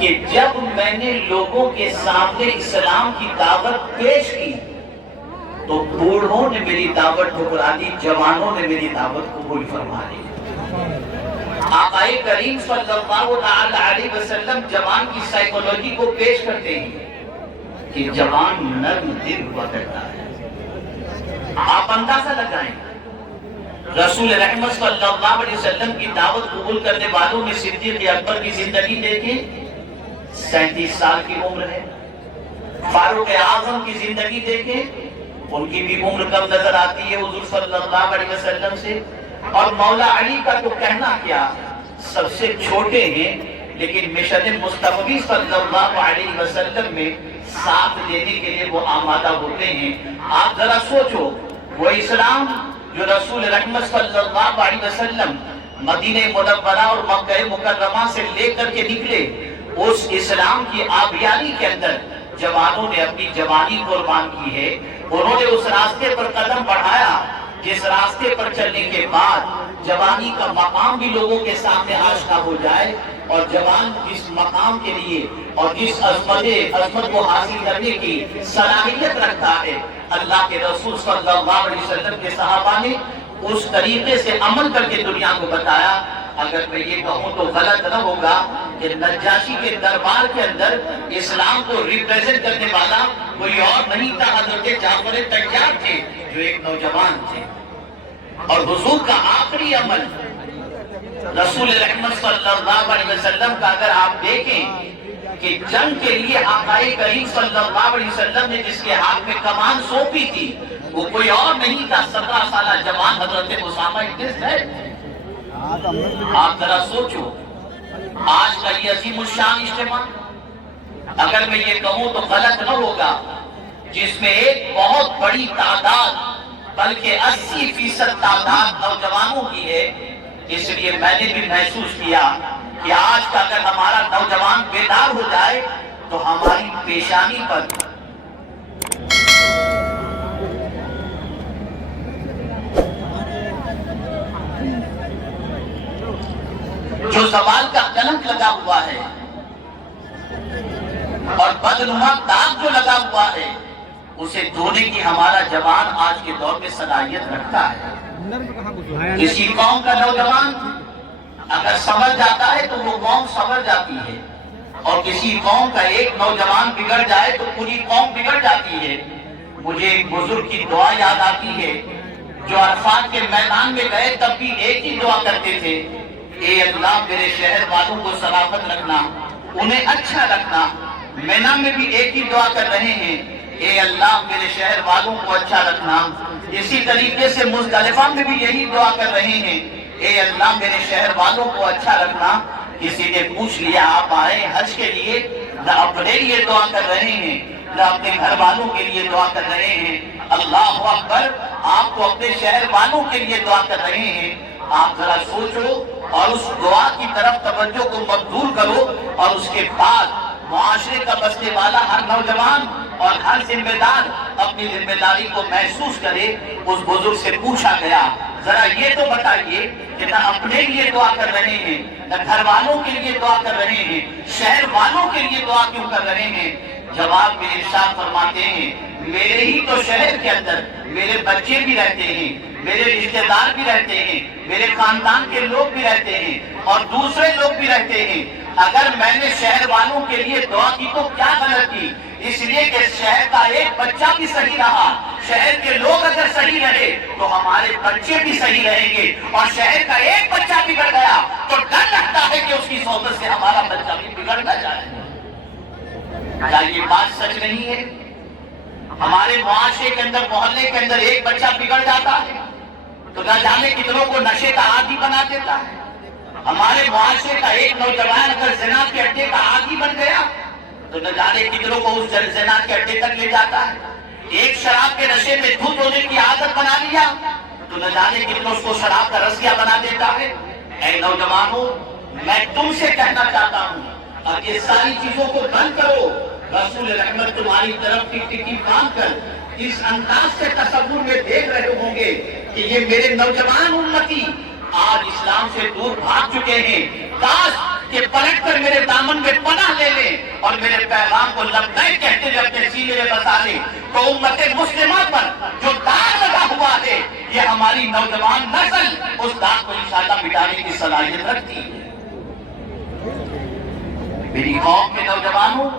کہ جب میں نے لوگوں کے سامنے اسلام کی دعوت پیش کی تو بوڑھوں نے میری دعوت ٹھکرا دی، جوانوں نے میری دعوت قبول فرما لی۔ آقا کریم صلی اللہ علیہ وسلم جوان کی سائیکولوجی کو پیش کرتے ہیں کہ جوان نرم دل ہوا کرتا ہے۔ آپ اندازہ لگائیں، رسول رحمت صلی اللہ علیہ وسلم کی دعوت قبول کرنے والوں میں صدیق اکبر کی زندگی دیکھیں، 37 سال کی عمر ہے۔ فاروق اعظم کی زندگی دیکھیں، ان کی بھی عمر کم نظر آتی ہے حضور صلی اللہ علیہ وسلم سے۔ اور مولا علی کا تو کہنا کیا، سب سے چھوٹے ہیں لیکن مشن مصطفی صلی اللہ علیہ وسلم میں ساتھ دینے کے لیے وہ آمادہ ہوتے ہیں۔ آپ ذرا سوچو، وہ اسلام جو رسول رحمت صلی اللہ علیہ وسلم مدینہ منورہ اور مکہ مکرمہ سے لے کر کے نکلے، اس اسلام کی آبیاری کے اندر جوانوں نے اپنی جوانی قربان کی ہے۔ انہوں نے اس راستے پر قدم بڑھایا جس راستے پر چلنے کے بعد جوانی کا مقام بھی لوگوں کے سامنے آشکار ہو جائے، اور جوان جس مقام کے لیے اور جس عظمت کو حاصل کرنے کی صلاحیت رکھتا ہے، اللہ کے رسول صلی اللہ علیہ وسلم کے صحابہ نے اس طریقے سے عمل کر کے دنیا کو بتایا۔ اگر میں یہ کہوں تو غلط نہ ہوگا کہ نجاشی کے دربار کے اندر اسلام کو ریپریزنٹ کرنے والا کوئی اور نہیں تھا، حضرت جعفر طیار تھے جو ایک نوجوان تھے۔ اور حضور کا آخری عمل رسول رحمت صلی اللہ علیہ وسلم کا اگر آپ دیکھیں کہ جنگ کے لیے آقا کریم صلی اللہ علیہ وسلم نے جس کے ہاتھ میں کمان سونپی تھی وہ کوئی اور نہیں تھا، 17 سالہ جوان حضرت اسامہ بن زید۔ آپ ذرا سوچو، آج کا یہ عظیم الشان اجتماع اگر میں یہ کہوں تو غلط نہ ہوگا، جس میں ایک بہت بڑی تعداد بلکہ 80% تعداد نوجوانوں کی ہے۔ اس لیے میں نے بھی محسوس کیا کہ آج کا اگر ہمارا نوجوان بیدار ہو جائے تو ہماری پیشانی پر جو زوال کا کلنک لگا ہوا ہے اور بدنما داغ جو لگا ہوا ہے، اسے دھونے کی ہمارا جوان آج کے دور میں صلاحیت رکھتا ہے۔ کسی قوم کا نوجوان اگر سنور جاتا ہے تو وہ قوم سنور جاتی ہے، اور کسی قوم کا ایک نوجوان بگڑ جائے تو پوری قوم بگڑ جاتی ہے۔ مجھے ایک بزرگ کی دعا یاد آتی ہے جو عرفات کے میدان میں گئے تب بھی ایک ہی دعا کرتے تھے، اے اللہ میرے شہر والوں کو سلامت رکھنا، انہیں اچھا رکھنا۔ مینا میں بھی ایک ہی دعا کر رہے ہیں، اے اللہ میرے شہر والوں کو اچھا رکھنا۔ اسی طریقے سے مزدلفہ میں بھی یہی دعا کر رہے ہیں، اے اللہ میرے شہر والوں کو اچھا رکھنا۔ کسی نے پوچھ لیا آپ آئے حج کے لیے، نہ اپنے لیے دعا کر رہے ہیں نہ اپنے گھر والوں کے لیے دعا کر رہے ہیں۔ اللہ اکبر، آپ تو اپنے شہر والوں کے لیے دعا کر رہے ہیں۔ آپ ذرا سوچو اور اس دعا کی طرف توجہ کو مبذول کرو، اور اس کے بعد معاشرے کا بسنے والا ہر نوجوان اور ہر ذمہ دار اپنی ذمہ داری کو محسوس کرے۔ اس بزرگ سے پوچھا گیا، ذرا یہ تو بتائیے کہ نہ اپنے لیے دعا کر رہے ہیں نہ گھر والوں کے لیے دعا کر رہے ہیں، شہر والوں کے لیے دعا کیوں کر رہے ہیں؟ جواب میں ارشاد فرماتے ہیں، میرے ہی تو شہر کے اندر میرے بچے بھی رہتے ہیں، میرے رشتہ دار بھی رہتے ہیں، میرے خاندان کے لوگ بھی رہتے ہیں اور دوسرے لوگ بھی رہتے ہیں۔ اگر میں نے شہر والوں کے لیے دعا کی تو کیا غلط کی؟ اس لیے کہ شہر کا ایک بچہ بھی صحیح رہا، شہر کے لوگ اگر صحیح رہے تو ہمارے بچے بھی صحیح رہیں گے، اور شہر کا ایک بچہ بگڑ گیا تو ڈر لگتا ہے کہ اس کی صحبت سے ہمارا بچہ بھی بگڑ نہ جائے۔ کیا یہ بات سچ نہیں ہے؟ ہمارے معاشرے کے اندر محلے کے اندر ایک بچہ بگڑ جاتا ہے تو نہ جانے کتنوں کو نشے کا عادی بنا دیتا ہے۔ ہمارے معاشرے کا ایک نوجوان اگر زنا کے اڈے کا عادی بن گیا تو نہ جانے کتنوں کو اس زنا کے اڈے تک لے جاتا ہے۔ ایک شراب کے نشے میں دھت ہونے کی عادت بنا لیا تو نہ جانے کتنوں اس کو شراب کا رسیا بنا دیتا ہے۔ اے نوجوانوں، میں تم سے کہنا چاہتا ہوں، اب یہ ساری چیزوں کو بند کرو۔ رسول رحمت تمہاری طرف ٹکٹکی باندھ کر اس انداز سے تصور میں دیکھ رہے ہوں گے کہ یہ میرے نوجوان امتی آج اسلام سے دور بھاگ چکے ہیں، کاش کہ پلٹ کر میرے دامن میں لبیک کہتے ہوئے اپنے سینے میں بسا لے تو امت مسلمہ پر جو داغ لگا ہوا ہے یہ ہماری نوجوان نسل اس داغ کو انشاءاللہ مٹانے کی صلاحیت رکھتی ہے۔ میری قوم کے نوجوانوں